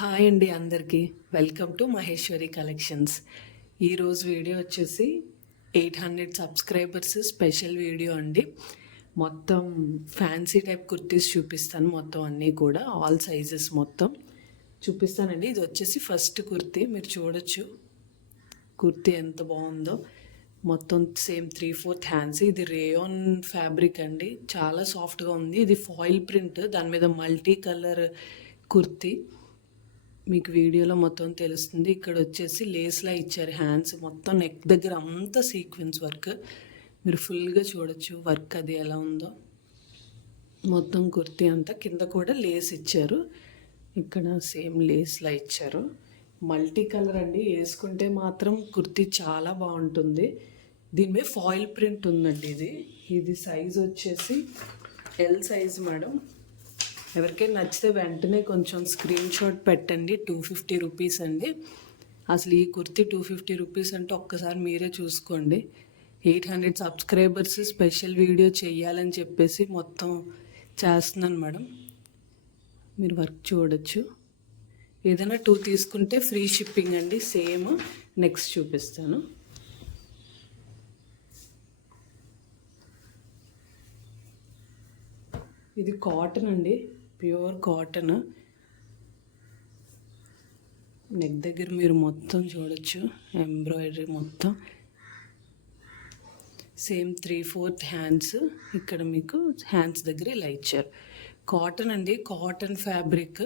Hi అండి అందరికీ welcome to Maheshwari collections. ఈరోజు వీడియో వచ్చేసి 800 సబ్స్క్రైబర్స్ స్పెషల్ వీడియో అండి. మొత్తం ఫ్యాన్సీ టైప్ కుర్తీస్ చూపిస్తాను. మొత్తం అన్నీ కూడా ఆల్ సైజెస్ మొత్తం చూపిస్తానండి. ఇది వచ్చేసి ఫస్ట్ కుర్తీ, మీరు చూడొచ్చు కుర్తీ ఎంత బాగుందో. మొత్తం సేమ్ 3/4 హ్యాండ్స్. ఇది రేయాన్ ఫ్యాబ్రిక్ అండి, చాలా సాఫ్ట్గా ఉంది. ఇది ఫాయిల్ ప్రింట్, దాని మీద మల్టీ కలర్ కుర్తీ. మీకు వీడియోలో మొత్తం తెలుస్తుంది. ఇక్కడ వచ్చేసి లేస్లా ఇచ్చారు హ్యాండ్స్, మొత్తం నెక్ దగ్గర అంతా సీక్వెన్స్ వర్క్. మీరు ఫుల్గా చూడొచ్చు వర్క్ అది ఎలా ఉందో. మొత్తం కుర్తీ అంతా కింద కూడా లేస్ ఇచ్చారు, ఇక్కడ సేమ్ లేస్లా ఇచ్చారు. మల్టీ కలర్ అండి, వేసుకుంటే మాత్రం కుర్తీ చాలా బాగుంటుంది. దీని మీద ఫాయిల్ ప్రింట్ ఉందండి. ఇది సైజ్ వచ్చేసి ఎల్ సైజ్ మేడం. ఎవరికైనా నచ్చితే వెంటనే కొంచెం స్క్రీన్ షాట్ పెట్టండి. 250 రూపీస్ అండి. అసలు ఈ కుర్తీ 250 రూపీస్ అంటే ఒక్కసారి మీరే చూసుకోండి. 800 సబ్స్క్రైబర్స్ స్పెషల్ వీడియో చేయాలని చెప్పేసి మొత్తం చేస్తున్నాను మేడం. మీరు వర్క్ చూడొచ్చు. ఏదైనా 2 తీసుకుంటే ఫ్రీ షిప్పింగ్ అండి. సేమ్ నెక్స్ట్ చూపిస్తాను. ఇది కాటన్ అండి, ప్యూర్ కాటన్. నెక్ దగ్గర మీరు మొత్తం చూడొచ్చు ఎంబ్రాయిడరీ మొత్తం. Same 3/4 hands. ఇక్కడ మీకు హ్యాండ్స్ దగ్గర ఇలా ఇచ్చారు. కాటన్ అండి, కాటన్ ఫ్యాబ్రిక్.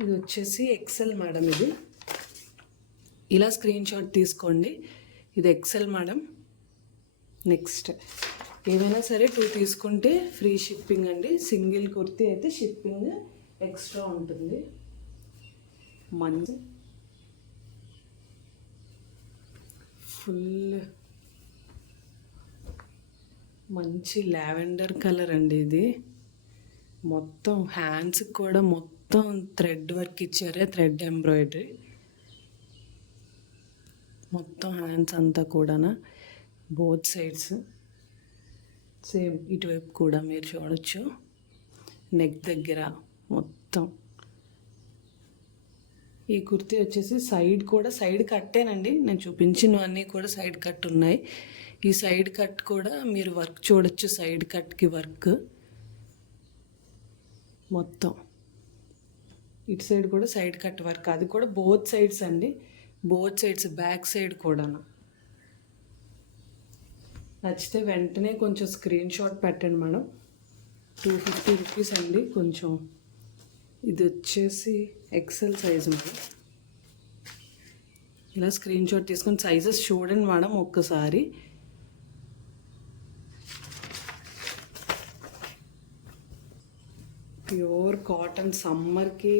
ఇది వచ్చేసి ఎక్సెల్ మేడం. ఇది ఇలా స్క్రీన్ షాట్ తీసుకోండి. ఇది ఎక్సెల్ మేడం. నెక్స్ట్ ఏమైనా సరే 2 తీసుకుంటే ఫ్రీ షిప్పింగ్ అండి. సింగిల్ కుర్తీ అయితే షిప్పింగ్ ఎక్స్ట్రా ఉంటుంది. మంచి ఫుల్ మంచి లావెండర్ కలర్ అండి. ఇది మొత్తం హ్యాండ్స్కి కూడా మొత్తం థ్రెడ్ వర్క్ ఇచ్చారే, థ్రెడ్ ఎంబ్రాయిడరీ మొత్తం హ్యాండ్స్ అంతా కూడా బోత్ సైడ్స్. సేమ్ ఇటువైపు కూడా మీరు చూడొచ్చు నెక్ దగ్గర మొత్తం. ఈ కుర్తీ వచ్చేసి సైడ్ కూడా సైడ్ కట్టేనండి. నేను చూపించినవన్నీ కూడా సైడ్ కట్ ఉన్నాయి. ఈ సైడ్ కట్ కూడా మీరు వర్క్ చూడొచ్చు. సైడ్ కట్కి వర్క్ మొత్తం. ఇటు సైడ్ కూడా సైడ్ కట్ వర్క్, అది కూడా బోత్ సైడ్స్ అండి. బోత్ సైడ్స్, బ్యాక్ సైడ్ కూడా. నచ్చితే వెంటనే కొంచెం స్క్రీన్ షాట్ పెట్టండి మేడం. 250 రూపీస్ అండి. కొంచెం ఇది వచ్చేసి ఎక్సెల్ సైజ్ మేడం. ఇలా స్క్రీన్ షాట్ తీసుకొని సైజెస్ చూడండి మేడం ఒక్కసారి. ప్యూర్ కాటన్, సమ్మర్కి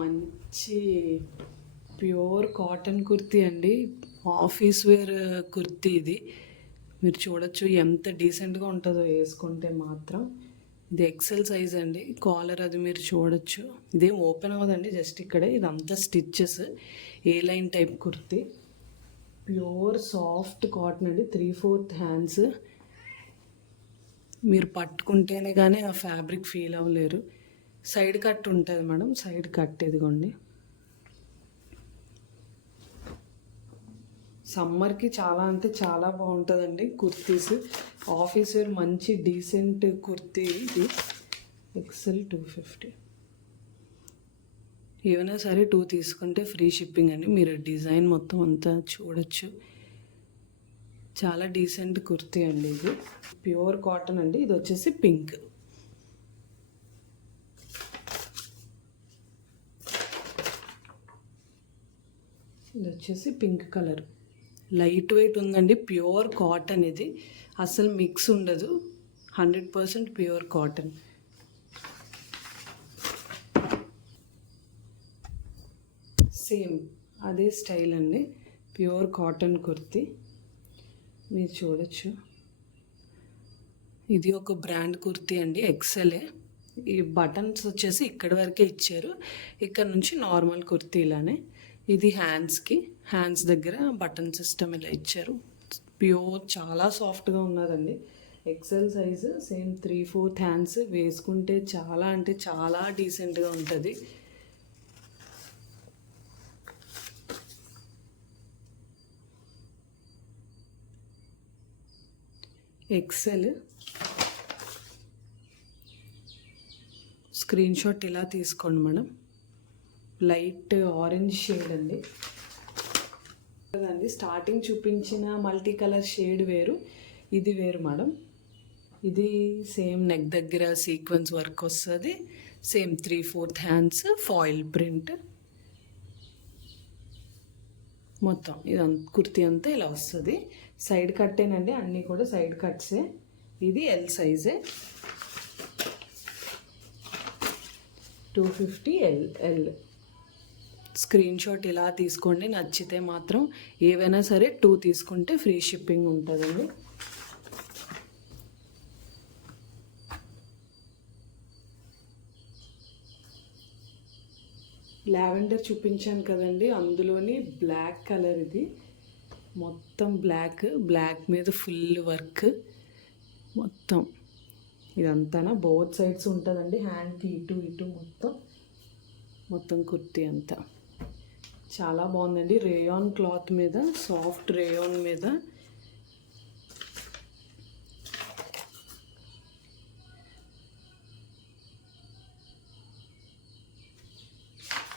మంచి ప్యూర్ కాటన్ కుర్తీ అండి. ఆఫీస్ వేర్ కుర్తీ ఇది. మీరు చూడొచ్చు ఎంత డీసెంట్గా ఉంటుందో వేసుకుంటే మాత్రం. ఇది ఎక్సెల్ సైజ్ అండి. కాలర్ అది మీరు చూడొచ్చు. ఇదేం ఓపెన్ అవ్వదండి, జస్ట్ ఇక్కడే. ఇదంతా stitches. A line type kurti, pure soft cotton అండి. 3/4 హ్యాండ్స్. మీరు పట్టుకుంటేనే కానీ ఆ ఫ్యాబ్రిక్ ఫీల్ అవ్వలేరు. సైడ్ కట్ ఉంటుంది మేడం, సైడ్ కట్ ఇదిగోండి. సమ్మర్కి చాలా అంటే చాలా బాగుంటుందండి కుర్తీస్. ఆఫీస్ వేర్ మంచి డీసెంట్ కుర్తీ ఇది. ఎక్సెల్ 250. ఏమైనా సరే 2 తీసుకుంటే ఫ్రీ షిప్పింగ్ అండి. మీరు డిజైన్ మొత్తం అంతా చూడొచ్చు. చాలా డీసెంట్ కుర్తీ అండి. ఇది ప్యూర్ కాటన్ అండి. ఇది వచ్చేసి పింక్. ఇది వచ్చేసి పింక్ కలర్. లైట్ వెయిట్ ఉందండి, ప్యూర్ కాటన్. ఇది అసలు మిక్స్ ఉండదు, 100% ప్యూర్ కాటన్. సేమ్ అదే స్టైల్ అండి, ప్యూర్ కాటన్ కుర్తీ. మీరు చూడొచ్చు. ఇది ఒక బ్రాండ్ కుర్తీ అండి, ఎక్సెలే. ఈ బటన్స్ వచ్చేసి ఇక్కడి వరకే ఇచ్చారు, ఇక్కడ నుంచి నార్మల్ కుర్తీ ఇలానే. ఇది హ్యాండ్స్కి, హ్యాండ్స్ దగ్గర బటన్ సిస్టమ్ ఇలా ఇచ్చారు. ప్యూర్ చాలా సాఫ్ట్గా ఉన్నదండి. ఎక్సెల్ సైజు సేమ్ 3/4 హ్యాండ్స్ వేసుకుంటే చాలా అంటే చాలా డీసెంట్గా ఉంటుంది. ఎక్సెల్ స్క్రీన్ షాట్ ఇలా తీసుకోండి మేడం. లైట్ ఆరెంజ్ షేడ్ అండి. స్టార్టింగ్ చూపించిన మల్టీ కలర్ షేడ్ వేరు, ఇది వేరు మేడం. ఇది సేమ్ నెక్ దగ్గర సీక్వెన్స్ వర్క్ వస్తుంది. Same 3/4 hands foil print. మొత్తం ఇది కుర్తీ అంతా ఇలా వస్తుంది. సైడ్ కట్టేనండి, అన్నీ కూడా సైడ్ కట్సే. ఇది ఎల్ సైజే, 250 ఎల్. స్క్రీన్ షాట్ ఇలా తీసుకోండి. నచ్చితే మాత్రం ఏవైనా సరే 2 తీసుకుంటే ఫ్రీ షిప్పింగ్ ఉంటుందండి. లావెండర్ చూపించాను కదండి, అందులోని బ్లాక్ కలర్. ఇది మొత్తం బ్లాక్ మీద ఫుల్ వర్క్ మొత్తం. ఇదంతా బోత్ సైడ్స్ ఉంటుందండి, హ్యాండ్కి ఇటు మొత్తం కుర్తీ అంతా చాలా బాగుందండి. రేయాన్ క్లాత్ మీద, సాఫ్ట్ రేయాన్ మీద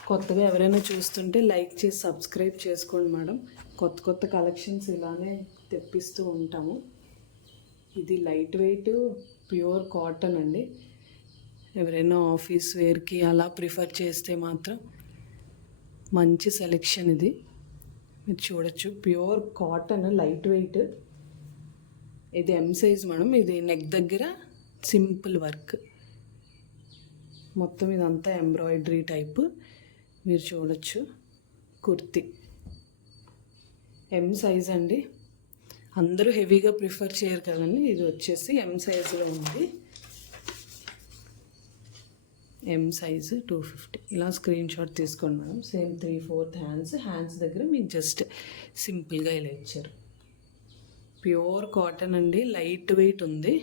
కొత్తగా ఎవరైనా చూస్తుంటే లైక్ చేసి సబ్స్క్రైబ్ చేసుకోండి మేడం. కొత్త కలెక్షన్స్ ఇలానే తెప్పిస్తూ ఉంటాము. ఇది లైట్ వెయిట్ ప్యూర్ కాటన్ అండి. ఎవరైనా ఆఫీస్ వేర్కి అలా ప్రిఫర్ చేస్తే మాత్రం మంచి సెలెక్షన్. ఇది మీరు చూడొచ్చు, ప్యూర్ కాటన్ లైట్ వెయిట్. ఇది ఎం సైజ్ మేడం. ఇది నెక్ దగ్గర సింపుల్ వర్క్ మొత్తం. ఇదంతా ఎంబ్రాయిడరీ టైప్ మీరు చూడొచ్చు. కుర్తీ ఎం సైజ్ అండి. అందరూ హెవీగా ప్రిఫర్ చేయరు కదండి, ఇది వచ్చేసి ఎం సైజులో ఉంది. M size 250. ఇలా స్క్రీన్ షాట్ తీసుకోండి మేడం. సేమ్ 3/4 హ్యాండ్స్ దగ్గర మీకు జస్ట్ సింపుల్గా ఇలా ఇచ్చారు. ప్యూర్ కాటన్ అండి, లైట్ వెయిట్ ఉంది.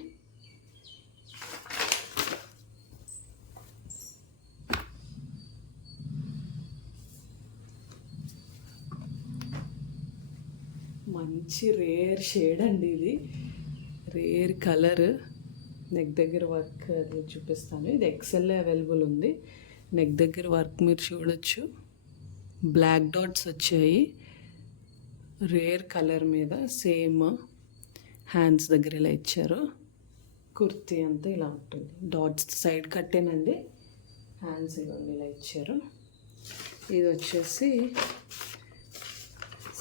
మంచి రేర్ షేడ్ అండి, ఇది రేర్ కలర్. నెక్ దగ్గర వర్క్ అది చూపిస్తాను. ఇది ఎక్సెల్ అవైలబుల్ ఉంది. నెక్ దగ్గర వర్క్ మీరు చూడొచ్చు. బ్లాక్ డాట్స్ వచ్చాయి రేర్ కలర్ మీద. సేమ్ హ్యాండ్స్ దగ్గర ఇలా ఇచ్చారు. కుర్తీ అంతా ఇలా ఉంటుంది. డాట్స్ సైడ్ కట్టేనండి, హ్యాండ్స్ ఇవన్నీ ఇలా ఇచ్చారు. ఇది వచ్చేసి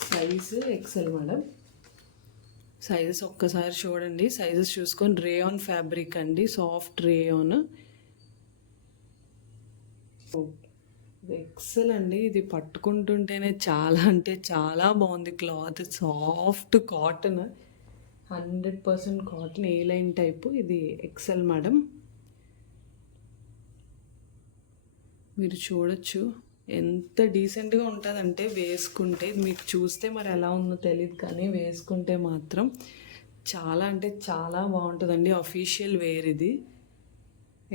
సైజు ఎక్సెల్ మేడం. సైజెస్ ఒక్కసారి చూడండి, సైజెస్ చూసుకొని. రేయాన్ ఫ్యాబ్రిక్ అండి, సాఫ్ట్ రేయాన్. ఎక్సెల్ అండి. ఇది పట్టుకుంటుంటేనే చాలా అంటే చాలా బాగుంది. క్లాత్ సాఫ్ట్ కాటన్, 100% కాటన్, ఏ లైన్ టైపు. ఇది ఎక్సెల్ మేడం. మీరు చూడొచ్చు ఎంత డీసెంట్గా ఉంటుందంటే వేసుకుంటే. మీకు చూస్తే మరి ఎలా ఉందో తెలియదు, కానీ వేసుకుంటే మాత్రం చాలా అంటే చాలా బాగుంటుందండి. అఫీషియల్ వేర్ ఇది.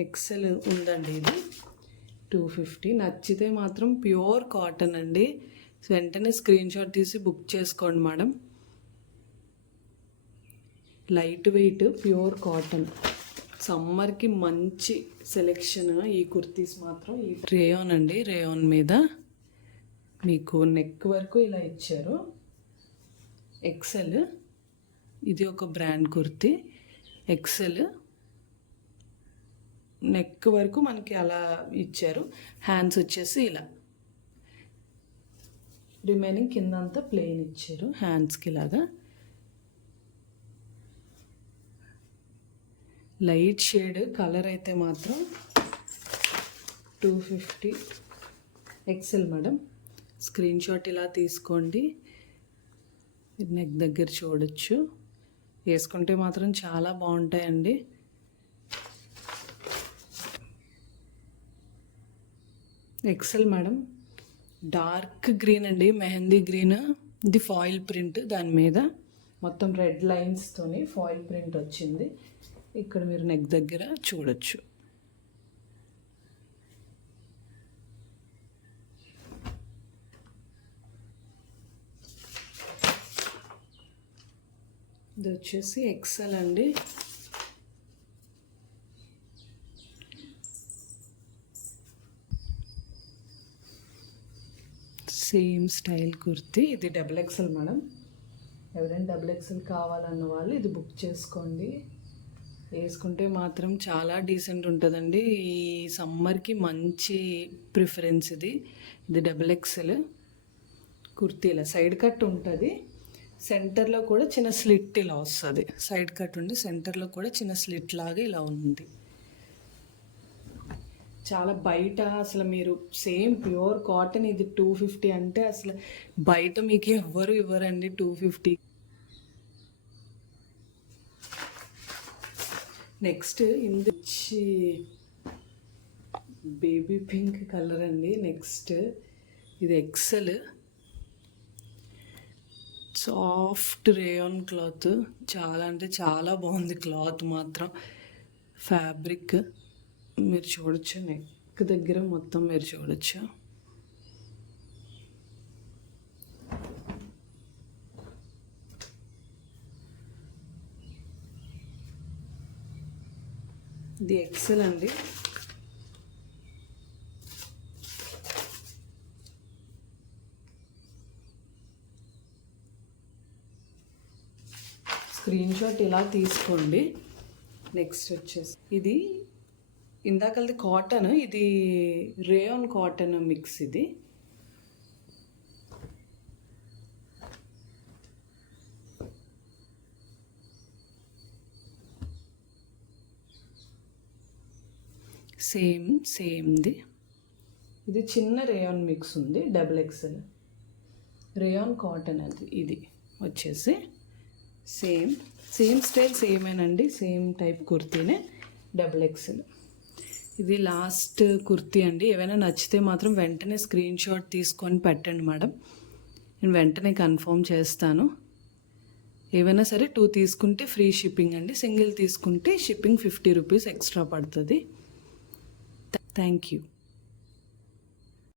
ఎక్సెల్ ఉందండి. ఇది 250. నచ్చితే మాత్రం ప్యూర్ కాటన్ అండి. వెంటనే స్క్రీన్ షాట్ తీసి బుక్ చేసుకోండి madam. Light weight pure cotton. సమ్మర్కి మంచి సెలెక్షన్ ఈ కుర్తీస్ మాత్రం. ఈ రేయాన్ అండి, రేయాన్ మీద మీకు నెక్ వరకు ఇలా ఇచ్చారు. ఎక్సెల్. ఇది ఒక బ్రాండ్ కుర్తీ. ఎక్సెల్ నెక్ వరకు మనకి అలా ఇచ్చారు. హ్యాండ్స్ వచ్చేసి ఇలా, రిమైనింగ్ కింద అంతా ప్లెయిన్ ఇచ్చారు హ్యాండ్స్కి ఇలాగా. లైట్ షేడ్ కలర్ అయితే మాత్రం 250 ఎక్సెల్ మేడం. స్క్రీన్ షాట్ ఇలా తీసుకోండి. నెక్ దగ్గర చూడొచ్చు. వేసుకుంటే మాత్రం చాలా బాగుంటాయండి. XL madam. డార్క్ గ్రీన్ అండి, మెహందీ గ్రీన్. ఇది ఫాయిల్ ప్రింట్ దాని మీద. మొత్తం రెడ్ లైన్స్తోని ఫాయిల్ ప్రింట్ వచ్చింది. ఇక్కడ మీరు నెక్ దగ్గర చూడొచ్చు. ఇది వచ్చేసి ఎక్సెల్ అండి. Same style kurti. ఇది డబుల్ ఎక్సెల్ మేడం. ఎవరైనా డబుల్ ఎక్సెల్ కావాలన్న వాళ్ళు ఇది బుక్ చేసుకోండి. వేసుకుంటే మాత్రం చాలా డీసెంట్ ఉంటుందండి. ఈ సమ్మర్కి మంచి ప్రిఫరెన్స్ ఇది. ఇది డబుల్ ఎక్సెల్ కుర్తీ. ఇలా సైడ్ కట్ ఉంటుంది, సెంటర్లో కూడా చిన్న స్లిట్ ఇలా వస్తుంది. సైడ్ కట్ ఉండి సెంటర్లో కూడా చిన్న స్లిట్ లాగా ఇలా ఉంది. చాలా బయట అసలు మీరు సేమ్ ప్యూర్ కాటన్ ఇది 250 అంటే అసలు బయట మీకు ఎవ్వరు ఇవ్వరండి 250. నెక్స్ట్ ఇందుచ్చి బేబీ పింక్ కలర్ అండి. నెక్స్ట్ ఇది ఎక్సెల్ సాఫ్ట్ రేయాన్ క్లాత్. చాలా అంటే చాలా బాగుంది క్లాత్ మాత్రం. ఫ్యాబ్రిక్ మీరు చూడొచ్చు, నెక్ దగ్గర మొత్తం మీరు చూడొచ్చు. ఇది ఎక్సెల్ అండి. స్క్రీన్ షాట్ ఇలా తీసుకోండి. నెక్స్ట్ వచ్చేసి ఇది ఇందాకది కాటన్, ఇది రేయాన్ కాటన్ మిక్స్. ఇది సేమ్ది. ఇది చిన్న రేయాన్ మిక్స్ ఉంది, డబుల్ ఎక్సెల్ రేయాన్ కాటన్. అది ఇది వచ్చేసి సేమ్ స్టైల్ సేమేనండి. సేమ్ టైప్ కుర్తీనే, డబుల్ ఎక్సెల్. ఇది లాస్ట్ కుర్తీ అండి. ఏమైనా నచ్చితే మాత్రం వెంటనే స్క్రీన్ షాట్ తీసుకొని పెట్టండి మేడం, నేను వెంటనే కన్ఫర్మ్ చేస్తాను. ఏవైనా సరే 2 తీసుకుంటే ఫ్రీ షిప్పింగ్ అండి. సింగిల్ తీసుకుంటే షిప్పింగ్ 50 రూపీస్ ఎక్స్ట్రా పడుతుంది. Thank you.